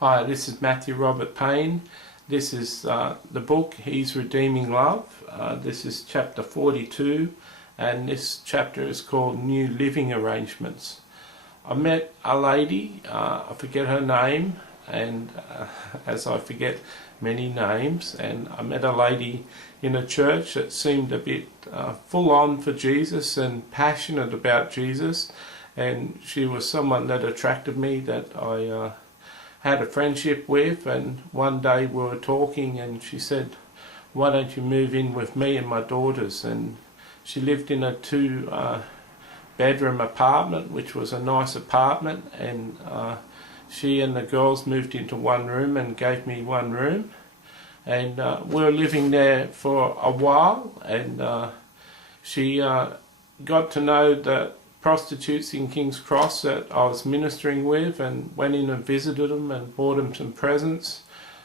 Hi, this is Matthew Robert Payne. This is the book, He's Redeeming Love. This is chapter 42, and this chapter is called New Living Arrangements. I met a lady, I forget her name, and as I forget many names, and I met a lady in a church that seemed a bit full on for Jesus and passionate about Jesus, and she was someone that attracted me, that I had a friendship with. And one day we were talking and she said, "Why don't you move in with me and my daughters?" And she lived in a two-bedroom apartment, which was a nice apartment, and she and the girls moved into one room and gave me one room, and we were living there for a while, and she got to know the prostitutes in King's Cross that I was ministering with, and went in and visited them and bought them some presents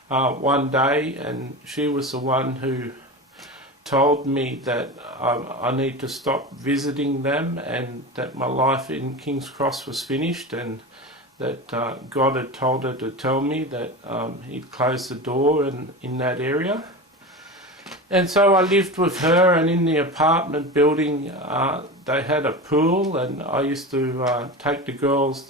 one day, and she was the one who told me that I need to stop visiting them, and that my life in King's Cross was finished, and that God had told her to tell me that He'd closed the door in that area. And so I lived with her, and in the apartment building they had a pool, and I used to take the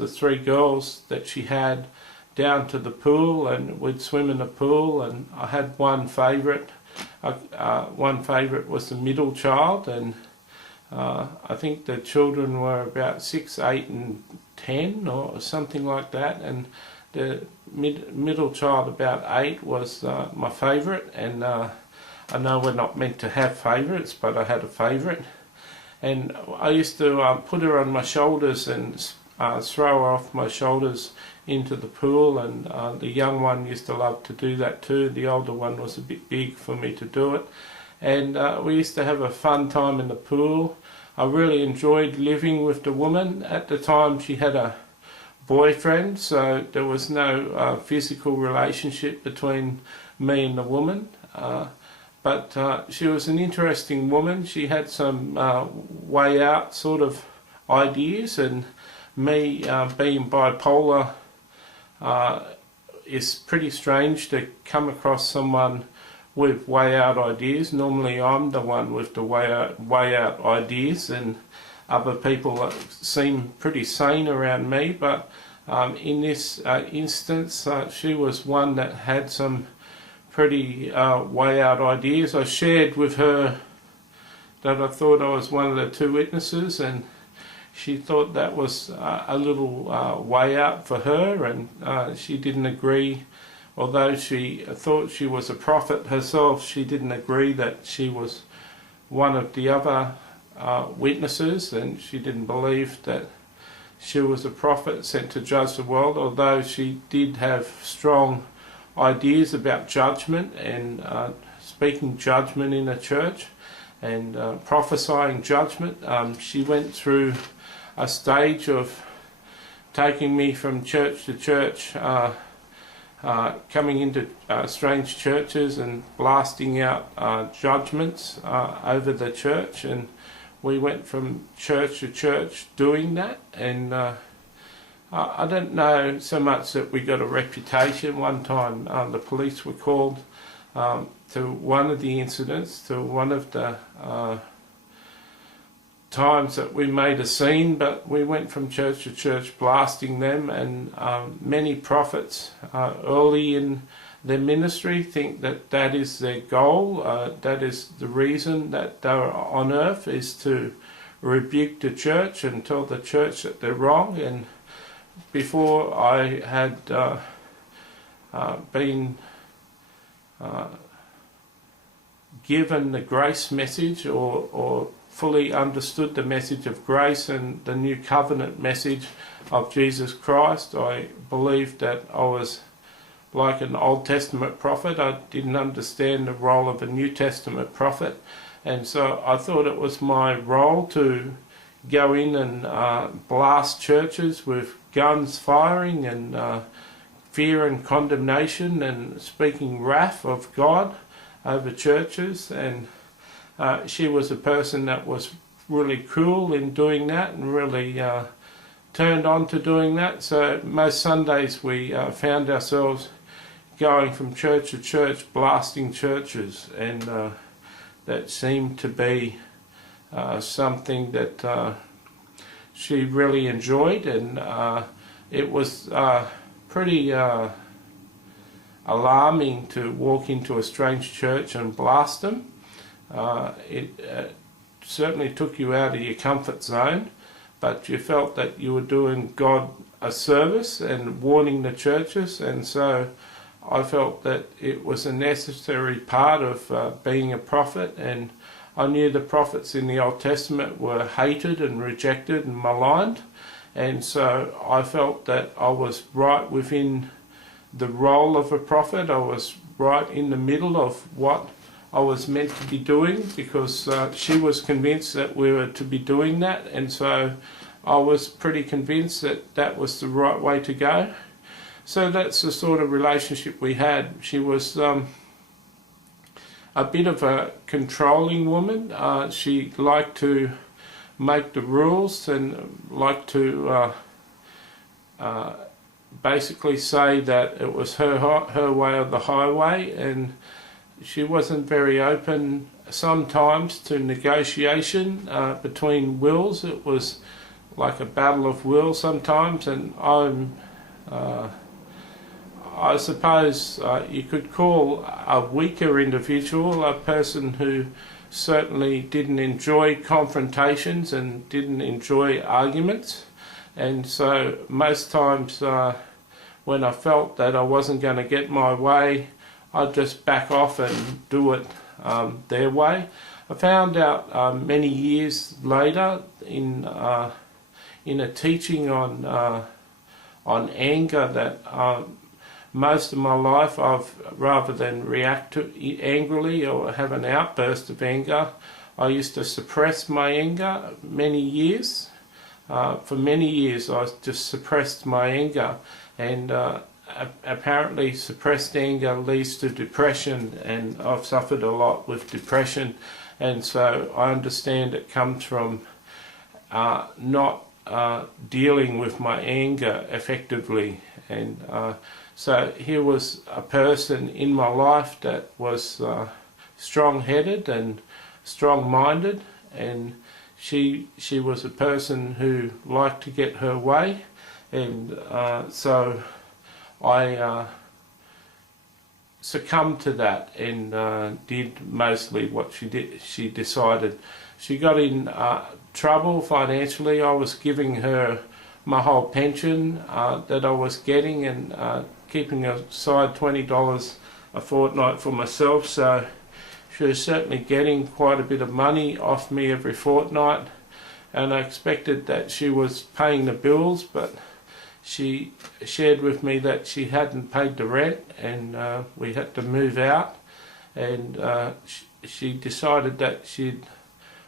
three girls that she had, down to the pool, and we'd swim in the pool. And I had one favourite. One favourite was the middle child, and I think the children were about 6, 8 and 10 or something like that, and the middle child, about 8, was my favourite. And I know we're not meant to have favourites, but I had a favourite, and I used to put her on my shoulders and throw her off my shoulders into the pool, and the young one used to love to do that too. The older one was a bit big for me to do it, and we used to have a fun time in the pool. I really enjoyed living with the woman. At the time she had a boyfriend, so there was no physical relationship between me and the woman. But she was an interesting woman. She had some way out sort of ideas, and me being bipolar, it's pretty strange to come across someone with way out ideas. Normally I'm the one with the way out ideas, and other people seem pretty sane around me, but in this instance she was one that had some pretty way out ideas. I shared with her that I thought I was one of the two witnesses, and she thought that was a little way out for her, and she didn't agree. Although she thought she was a prophet herself, she didn't agree that she was one of the other witnesses, and she didn't believe that she was a prophet sent to judge the world, although she did have strong ideas about judgment and speaking judgment in a church and prophesying judgment. She went through a stage of taking me from church to church, coming into strange churches and blasting out judgments over the church, and we went from church to church doing that. And I don't know so much that we got a reputation. One time the police were called to one of the incidents, to one of the times that we made a scene, but we went from church to church blasting them, and many prophets early in their ministry think that that is their goal, that is the reason that they're on earth, is to rebuke the church and tell the church that they're wrong. And before I had been given the grace message, or fully understood the message of grace and the new covenant message of Jesus Christ, I believed that I was like an Old Testament prophet. I didn't understand the role of a New Testament prophet, and so I thought it was my role to go in and blast churches with guns firing, and fear and condemnation, and speaking wrath of God over churches. And she was a person that was really cool in doing that, and really turned on to doing that. So most Sundays we found ourselves going from church to church, blasting churches, and that seemed to be something that she really enjoyed, and it was pretty alarming to walk into a strange church and blast them. It certainly took you out of your comfort zone, but you felt that you were doing God a service and warning the churches, and so I felt that it was a necessary part of being a prophet, and I knew the prophets in the Old Testament were hated and rejected and maligned, and so I felt that I was right within the role of a prophet. I was right in the middle of what I was meant to be doing, because she was convinced that we were to be doing that, and so I was pretty convinced that that was the right way to go. So that's the sort of relationship we had. She was a bit of a controlling woman. She liked to make the rules and liked to basically say that it was her way or the highway, and she wasn't very open sometimes to negotiation between wills. It was like a battle of wills sometimes, and I suppose you could call a weaker individual a person who certainly didn't enjoy confrontations and didn't enjoy arguments, and so most times when I felt that I wasn't going to get my way, I'd just back off and do it their way. I found out many years later in a teaching on anger that most of my life I've, rather than react to angrily or have an outburst of anger, I used to suppress my anger many years. For many years I just suppressed my anger, and apparently suppressed anger leads to depression, and I've suffered a lot with depression, and so I understand it comes from not dealing with my anger effectively. And so here was a person in my life that was strong-headed and strong-minded, and she was a person who liked to get her way, and so I succumbed to that and did mostly what she did. She decided. She got in trouble financially. I was giving her my whole pension that I was getting, and keeping aside $20 a fortnight for myself, so she was certainly getting quite a bit of money off me every fortnight, and I expected that she was paying the bills, but she shared with me that she hadn't paid the rent, and we had to move out, and she decided that she'd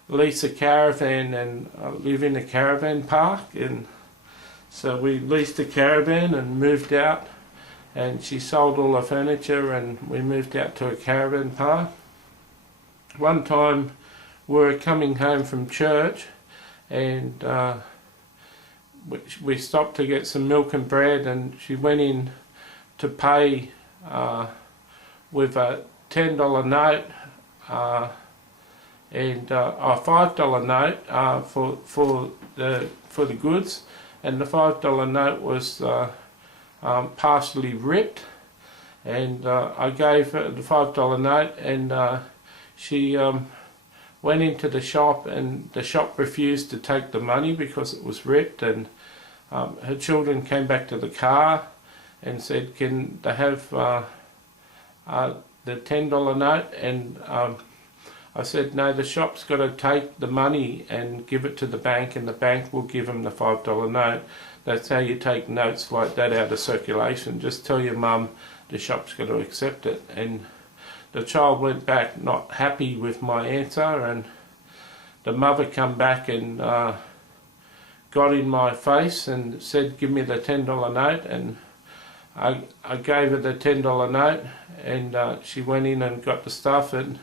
lease a caravan and live in a caravan park, and so we leased a caravan and moved out, and she sold all her furniture and we moved out to a caravan park. One time we were coming home from church, and we stopped to get some milk and bread, and she went in to pay with a $10 note and a $5 note for the goods, and the $5 note was partially ripped, and I gave her the $5 note, and she went into the shop, and the shop refused to take the money because it was ripped, and her children came back to the car and said, can they have the $10 note? And I said, no, the shop's got to take the money and give it to the bank, and the bank will give them the $5 note. That's how you take notes like that out of circulation. Just tell your mum the shop's got to accept it. And the child went back not happy with my answer, and the mother come back and got in my face and said, give me the $10 note, and I gave her the $10 note, and she went in and got the stuff, and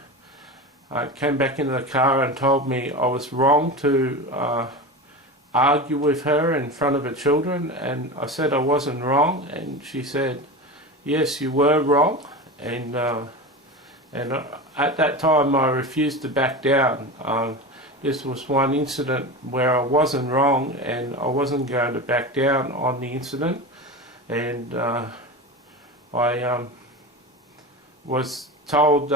came back into the car and told me I was wrong to argue with her in front of her children, and I said I wasn't wrong, and she said, yes, you were wrong, and at that time I refused to back down. This was one incident where I wasn't wrong, and I wasn't going to back down on the incident, and I was told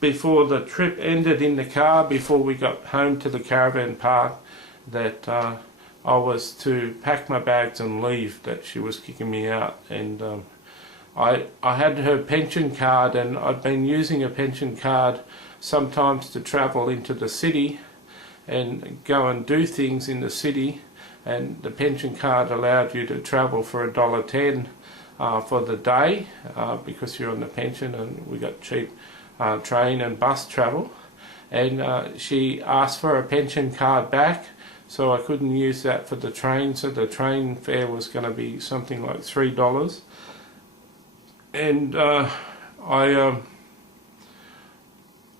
before the trip ended in the car, before we got home to the caravan park, that I was to pack my bags and leave, that she was kicking me out. And I had her pension card, and I'd been using a pension card sometimes to travel into the city and go and do things in the city, and the pension card allowed you to travel for $1.10 for the day because you're on the pension, and we got cheap train and bus travel. And she asked for a pension card back, so I couldn't use that for the train, so the train fare was going to be something like $3. And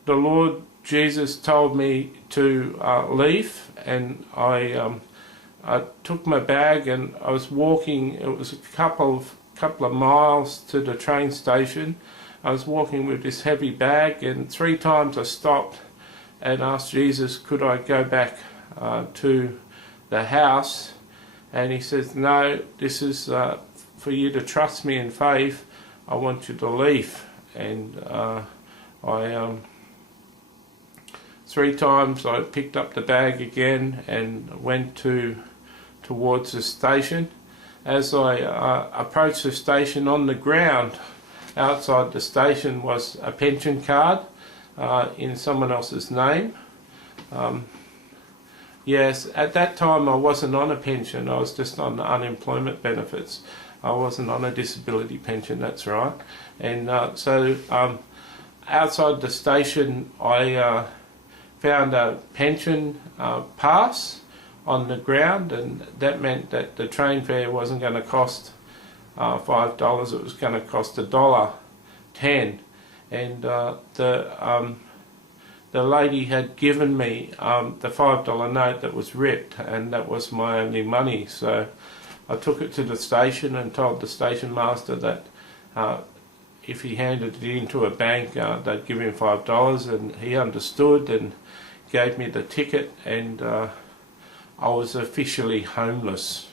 the Lord Jesus told me to leave, and I took my bag and I was walking. It was a couple of miles to the train station. I was walking with this heavy bag, and 3 times I stopped and asked Jesus, could I go back to the house? And he says, no, this is for you to trust me in faith. I want you to leave. And I 3 times I picked up the bag again and went towards the station. As I approached the station, on the ground outside the station was a pension card in someone else's name. Yes, at that time I wasn't on a pension, I was just on unemployment benefits. I wasn't on a disability pension, that's right. And so outside the station I found a pension pass on the ground, and that meant that the train fare wasn't going to cost $5, it was going to cost $1.10. And the lady had given me the $5 note that was ripped, and that was my only money. So I took it to the station and told the station master that if he handed it into a bank, they'd give him $5, and he understood and gave me the ticket, and I was officially homeless.